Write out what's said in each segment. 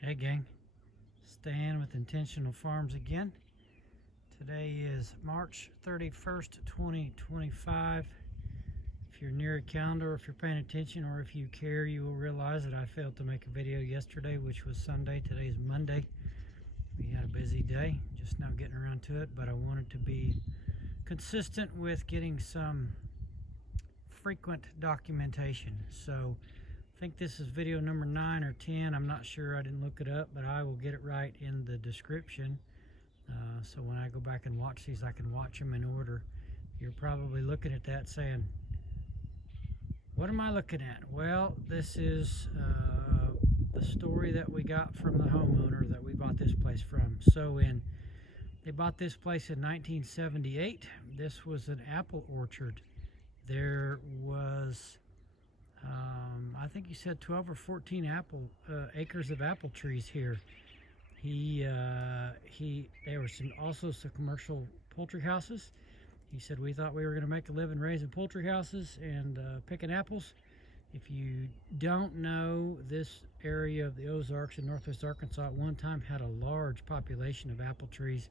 Hey gang, Stan with Intentional Farms again. Today is March 31st, 2025. If you're near a calendar, if you're paying attention, or if you care, you will realize that I failed to make a video yesterday, which was Sunday. Today's Monday. We had a busy day, just now getting around to it, but I wanted to be consistent with getting some frequent documentation. So I think this is video number 9 or 10. I'm not sure. I didn't look it up, but I will get it right in the description. So when I go back and watch these, I can watch them in order. You're probably looking at that saying, what am I looking at? Well, this is the story that we got from the homeowner that we bought this place from. So they bought this place in 1978. This was an apple orchard. There was I think he said 12 or 14 acres of apple trees here. There were also some commercial poultry houses. He said we thought we were going to make a living raising poultry houses and picking apples. If you don't know, this area of the Ozarks in northwest Arkansas at one time had a large population of apple trees,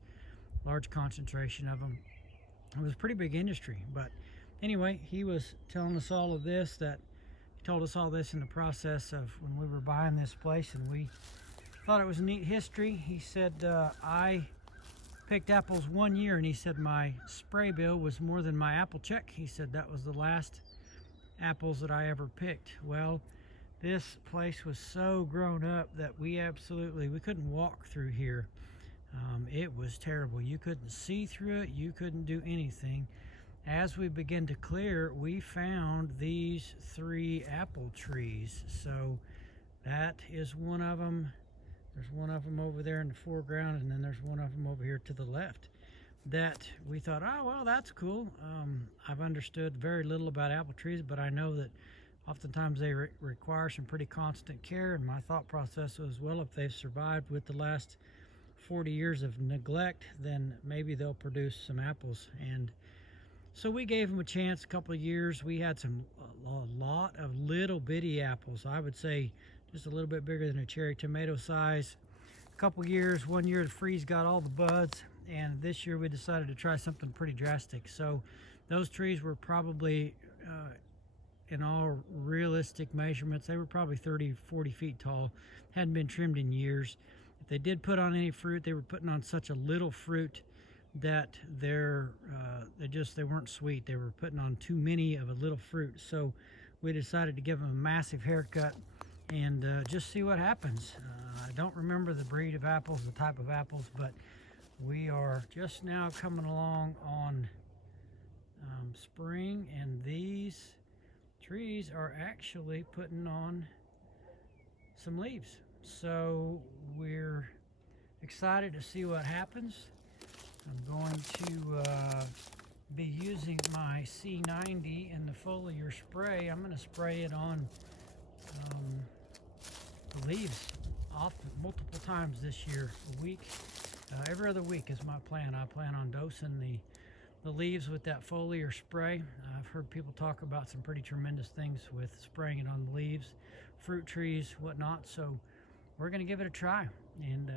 large concentration of them. It was a pretty big industry. But anyway, he was telling us all of this, that he told us all this in the process of when we were buying this place, and we thought it was a neat history. He said, I picked apples one year, and he said my spray bill was more than my apple check. He said that was the last apples that I ever picked. Well, this place was so grown up that we couldn't walk through here. It was terrible. You couldn't see through it. You couldn't do anything. As we began to clear, we found these 3 apple trees. So that is one of them. There's one of them over there in the foreground, and then there's one of them over here to the left that we thought, oh, well, that's cool. I've understood very little about apple trees, but I know that oftentimes they require some pretty constant care, and my thought process was, well, if they've survived with the last 40 years of neglect, then maybe they'll produce some apples. And so we gave them a chance. A couple of years, we had a lot of little bitty apples. I would say just a little bit bigger than a cherry tomato size. A couple of years, one year the freeze got all the buds, and this year we decided to try something pretty drastic. So those trees were probably, in all realistic measurements, they were probably 30, 40 feet tall. Hadn't been trimmed in years. If they did put on any fruit, they were putting on such a little fruit that they weren't sweet. They were putting on too many of a little fruit. So we decided to give them a massive haircut and just see what happens. I don't remember the breed of apples, the type of apples, but we are just now coming along on spring, and these trees are actually putting on some leaves. So we're excited to see what happens. I'm going to be using my C90 and the foliar spray. I'm going to spray it on the leaves multiple times this year, a week. Every other week is my plan. I plan on dosing the leaves with that foliar spray. I've heard people talk about some pretty tremendous things with spraying it on the leaves, fruit trees, whatnot. So we're going to give it a try and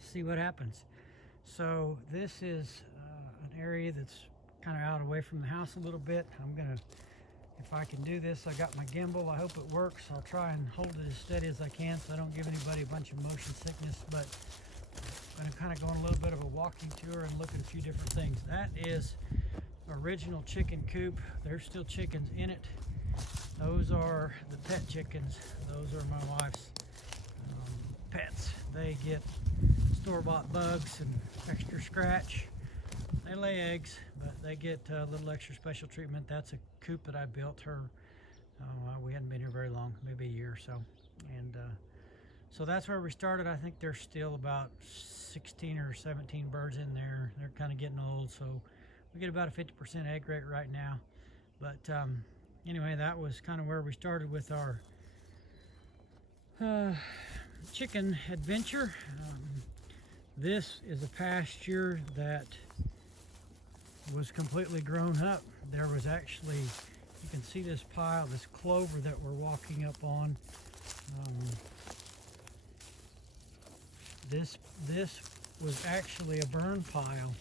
see what happens. So this is an area that's kind of out away from the house a little bit. I'm going to, if I can do this, I got my gimbal. I hope it works. I'll try and hold it as steady as I can so I don't give anybody a bunch of motion sickness. But I'm going to kind of go on a little bit of a walking tour and look at a few different things. That is original chicken coop. There's still chickens in it. Those are the pet chickens. Those are my wife's pets. They get store-bought bugs and extra scratch. They lay eggs, but they get a little extra special treatment. That's a coop that I built her. We hadn't been here very long, maybe a year or so. And so that's where we started. I think there's still about 16 or 17 birds in there. They're kind of getting old, so we get about a 50% egg rate right now. But anyway, that was kind of where we started with our chicken adventure. This is a pasture that was completely grown up. There was actually, you can see this pile, this clover that we're walking up on. This was actually a burn pile.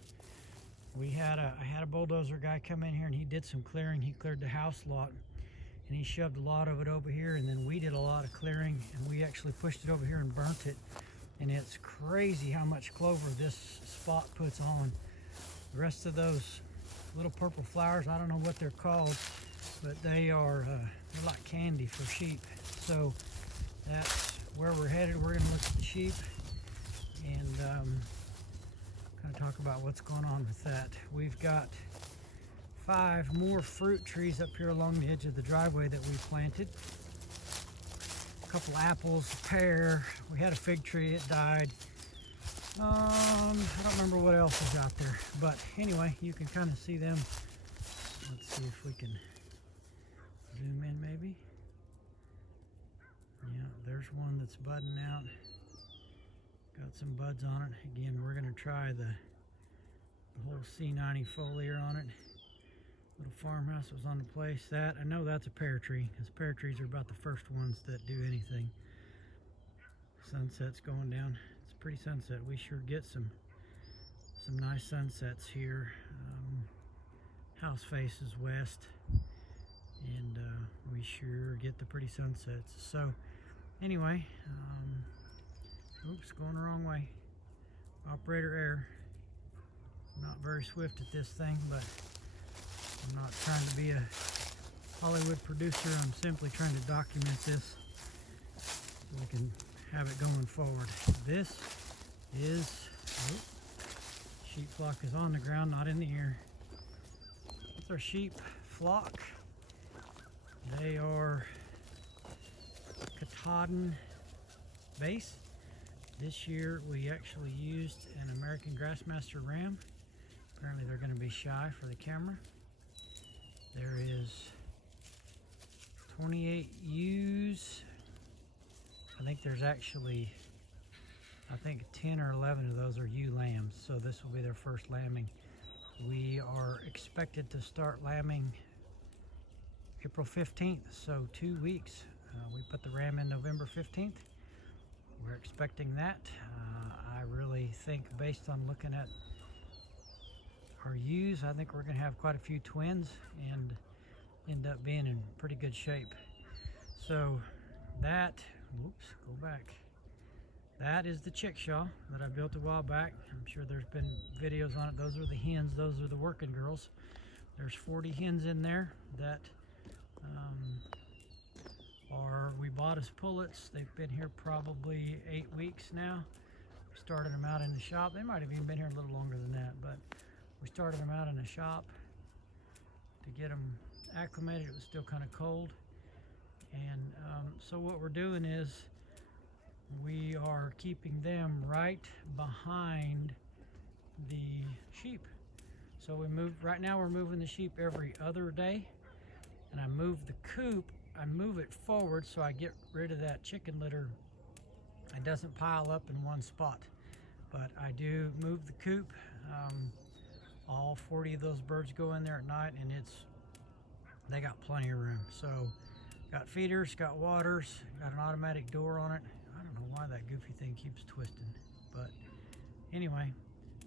I had a bulldozer guy come in here and he did some clearing. He cleared the house lot and he shoved a lot of it over here, and then we did a lot of clearing and we actually pushed it over here and burnt it. And it's crazy how much clover this spot puts on. The rest of those little purple flowers, I don't know what they're called, but they're like candy for sheep. So that's where we're headed. We're gonna look at the sheep and kind of talk about what's going on with that. We've got 5 more fruit trees up here along the edge of the driveway that we planted. A couple apples, a pear. We had a fig tree, it died. I don't remember what else is out there, but anyway, you can kind of see them. Let's see if we can zoom in maybe. Yeah, there's one that's budding out. Got some buds on it. Again, we're gonna try the whole C90 foliar on it. Little farmhouse was on the place. That, I know that's a pear tree, because pear trees are about the first ones that do anything. Sunset's going down. It's a pretty sunset. We sure get some nice sunsets here. House faces west, and we sure get the pretty sunsets. So anyway, oops, going the wrong way. Operator error. Not very swift at this thing, but I'm not trying to be a Hollywood producer. I'm simply trying to document this so we can have it going forward. This is, sheep flock is on the ground, not in the air. That's our sheep flock. They are Katahdin base. This year we actually used an American Grassmaster ram. Apparently they're going to be shy for the camera. There is 28 ewes. I think there's actually, 10 or 11 of those are ewe lambs, so this will be their first lambing. We are expected to start lambing April 15th, so 2 weeks. We put the ram in November 15th. We're expecting that. I really think, based on looking at our ewes, I think we're going to have quite a few twins and end up being in pretty good shape. So that, whoops, go back. That is the chickshaw that I built a while back. I'm sure there's been videos on it. Those are the hens. Those are the working girls. There's 40 hens in there that we bought as pullets. They've been here probably 8 weeks now. We started them out in the shop. They might have even been here a little longer than that, but we started them out in the shop to get them acclimated. It was still kind of cold. And so what we're doing is we are keeping them right behind the sheep. So right now we're moving the sheep every other day, and I move the coop, I move it forward so I get rid of that chicken litter. It doesn't pile up in one spot, but I do move the coop. All 40 of those birds go in there at night, and they got plenty of room. So got feeders, got waters, got an automatic door on it. I don't know why that goofy thing keeps twisting, but anyway,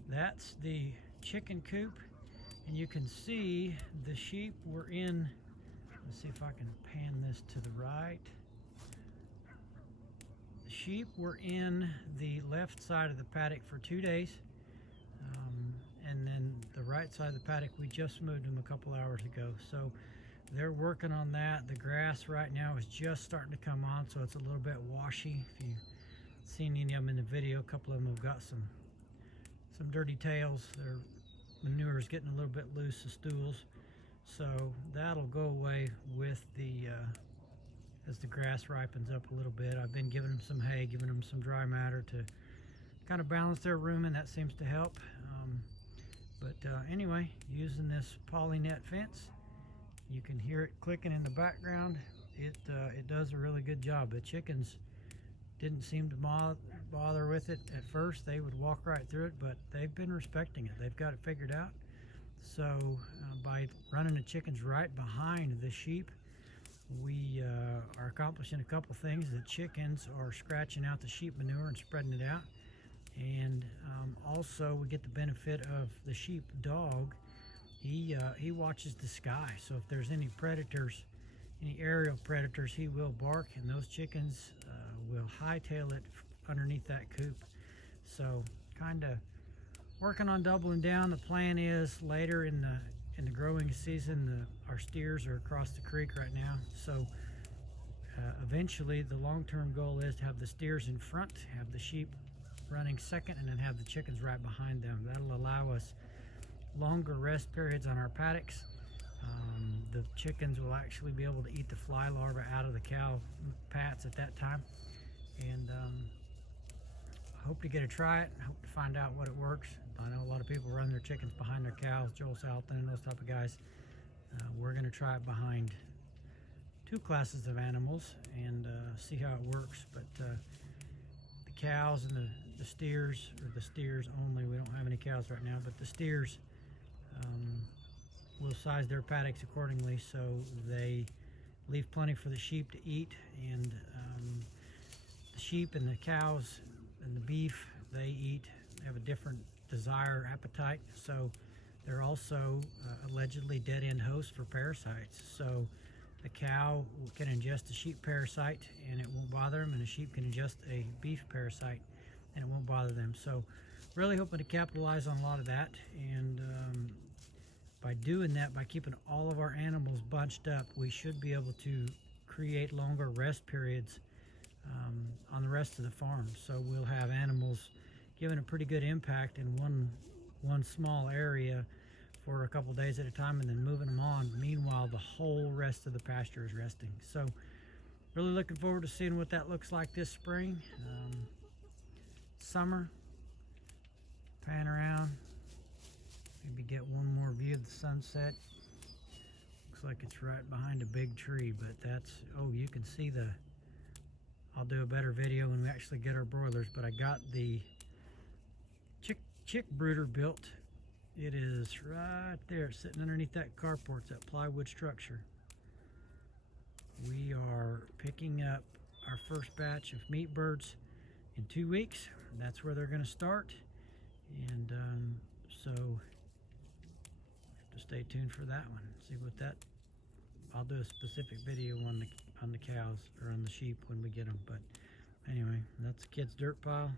that's the chicken coop, and you can see the sheep were in. Let's see if I can pan this to the right. The sheep were in the left side of the paddock for 2 days, and then the right side of the paddock, we just moved them a couple hours ago. So they're working on that. The grass right now is just starting to come on, so it's a little bit washy. If you've seen any of them in the video, a couple of them have got some dirty tails. Their manure is getting a little bit loose, the stools. So that'll go away with as the grass ripens up a little bit. I've been giving them some hay, giving them some dry matter to kind of balance their rumen. That seems to help. Anyway, using this poly net fence, you can hear it clicking in the background. It does a really good job. The chickens didn't seem to bother with it at first. They would walk right through it, but they've been respecting it. They've got it figured out. So by running the chickens right behind the sheep, we are accomplishing a couple things. The chickens are scratching out the sheep manure and spreading it out. And also we get the benefit of the sheep dog. He watches the sky, so if there's any predators, any aerial predators, he will bark, and those chickens will hightail it underneath that coop. So kind of working on doubling down. The plan is later in the growing season, our steers are across the creek right now, so eventually the long-term goal is to have the steers in front, have the sheep running second, and then have the chickens right behind them. That'll allow us longer rest periods on our paddocks. The chickens will actually be able to eat the fly larvae out of the cow pats at that time. And I hope to get a try it. I hope to find out what it works. I know a lot of people run their chickens behind their cows, Joel Salatin and those type of guys. We're going to try it behind two classes of animals and see how it works. But the cows and the steers, or the steers only, we don't have any cows right now, but the steers, we'll size their paddocks accordingly so they leave plenty for the sheep to eat. And the sheep and the cows and the beef, they have a different desire, appetite, so they're also allegedly dead-end hosts for parasites. So the cow can ingest a sheep parasite and it won't bother them, and the sheep can ingest a beef parasite and it won't bother them. So really hoping to capitalize on a lot of that, and by doing that, by keeping all of our animals bunched up, we should be able to create longer rest periods on the rest of the farm. So we'll have animals giving a pretty good impact in one small area for a couple days at a time, and then moving them on. Meanwhile, the whole rest of the pasture is resting. So really looking forward to seeing what that looks like this spring. Summer, pan around, maybe get one more view of the sunset. Looks like it's right behind a big tree, but that's, oh, you can see I'll do a better video when we actually get our broilers, but I got the chick brooder built. It is right there, sitting underneath that carport, that plywood structure. We are picking up our first batch of meat birds in 2 weeks. That's where they're going to start, and so have to stay tuned for that one. See what that. I'll do a specific video on the cows, or on the sheep when we get them. But anyway, that's the kids' dirt pile.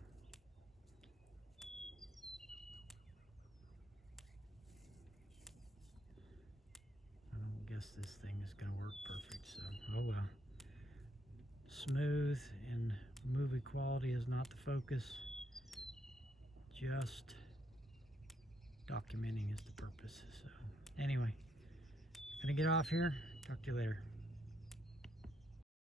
I don't guess this thing is going to work perfect, so oh well. Smooth and movie quality is not the focus. Just documenting is the purpose. So anyway, gonna get off here. Talk to you later.